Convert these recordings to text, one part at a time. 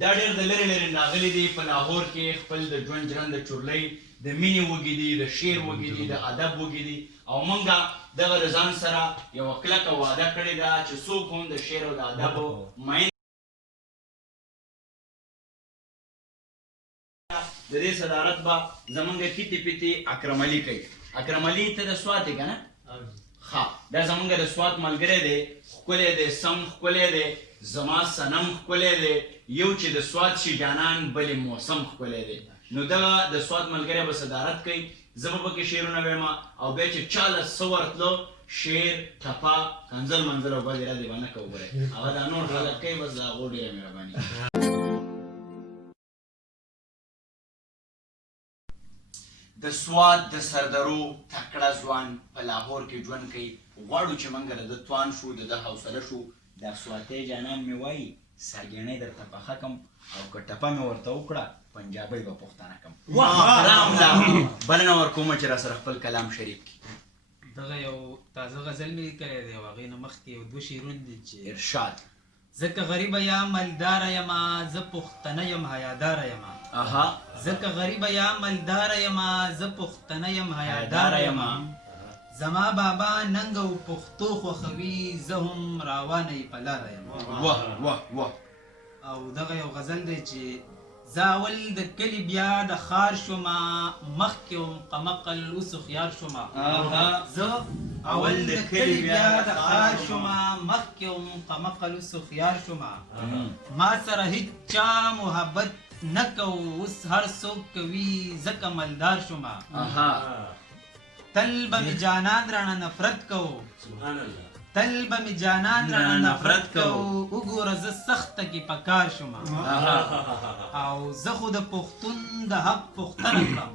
دا ډېر د لرې لرې راغلي دي په لاهور کې خپل د ژوند ژرنده چورلۍ د مینې وږي دي د شعر وږي دي د ادب وږي دي او موږ دغه د ځان سره یوه کلکه وعده کړې ده چې څوک هم د شعر او د ادبو مین د دې صدارت به زمونږ کیتې پیتې اکرم علي کوي. اکرم علي ته د سوات دی که نه؟ ښه، دا زمونږ د سوات ملګری دی، ښکلی دی، سم ښکلی دی، زما صنم ښکلی دی، یو چې د سوات شي جانان بلې موسم ښکلی دی. نو دغه د سوات ملګری به صدارت کوي، زه به پکې شعرونه وایم او بیا چې چا له څه ورتلو شعر، ټپه، کنځل منځل او بل ارادې به نه کوو. ګورئ هغه دا نور خلک کوي، بس د هغو ډېره مهرباني. د سوات د سردرو تکړه ځوان په لاهور کې ژوند کوي. غواړو چې موږ د ده توان شو، د ده حوصله شو. دا سواتۍ جانان مې وایي ساګېڼۍ درته پخه کړم او که ټپه مې ورته وکړه پنجابۍ به پښتانه کړم. رام دا بلنه ورکومه چې را سره خپل کلام شریک کړي. دغه یو تازه غزل مې لیکلی دی او هغې نه مخکې یو دوه شعرونه دي چې ارشاد. ځکه غریبه یم مالداره یمه زه پښتنه یم حیاداره یمه. ځکه غریبه یم مالداره یمه زه پښتنه یم حیاداره یمه. زما بابا ننګ او پښتو خوښوي زه هم روانه یې په لاره یم. او دغه یو غزل دی چې زه اول د کلي بیا د ښار شومه مخکې وم قمقل اوس هوښیار شومه. زه اول د کلي بیا د ښار شومه مخکې وم قمقل اوس هوښیار شومه. ما سره هیڅ چا محبت نه کو اوس هر څوک کوي ځکه مالدار شومه. تل به مې جانان رانه نفرت کو، تل به مې جانان رانه نفرت کو، وګوره زه سخته کې په کار شومه. او زه خو د پښتون د حق پوښتنه کړم،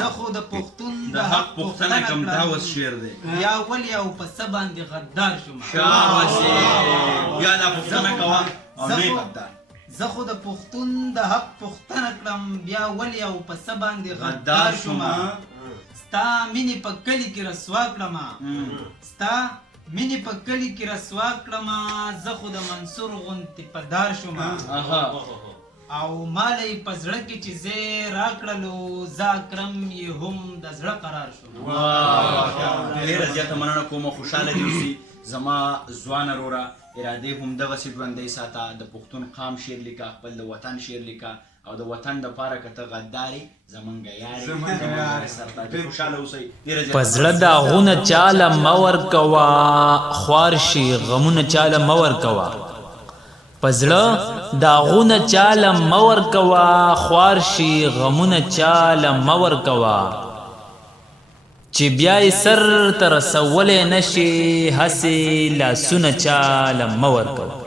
زه خو د پښتون د حق پوښتنه کړم، یا ولې او په څه باندې غدار شومه. زه خو د پښتون د حق پوښتنه کړم بیا ولې او په څه باندې غدار شومه. ستا مینې په کلي کې رسوا کړمه، ستا مینې په کلي کې رسوا کړمه، زه خو د منصور غوندې په دار شومه. او ماله یې په زړه کې چې ځای راکړلو زه اکرم یې هم د زړه قرار شوم. ډېره زیاته مننه کوم، خوشحاله دې اوسي زما ځوانه وروره. ارادې هم دغسې ژوندی ساته، د پښتون قام شعر لیکه، خپل د وطن شعر لیکه او د وطن دپاره که ته غدارې زمونږ یارې خوشحاله اوسئ. په زړه داغونه چاله مه ورکوه، خوار شي غمونه چاله مه ورکوه. په زړه داغونه چاله مه ورکوه، خوار شي غمونه چاله مه ورکوه. چې بیا یې سر ته رسولی نشي هسې لاسونه چاله مه ورکوه.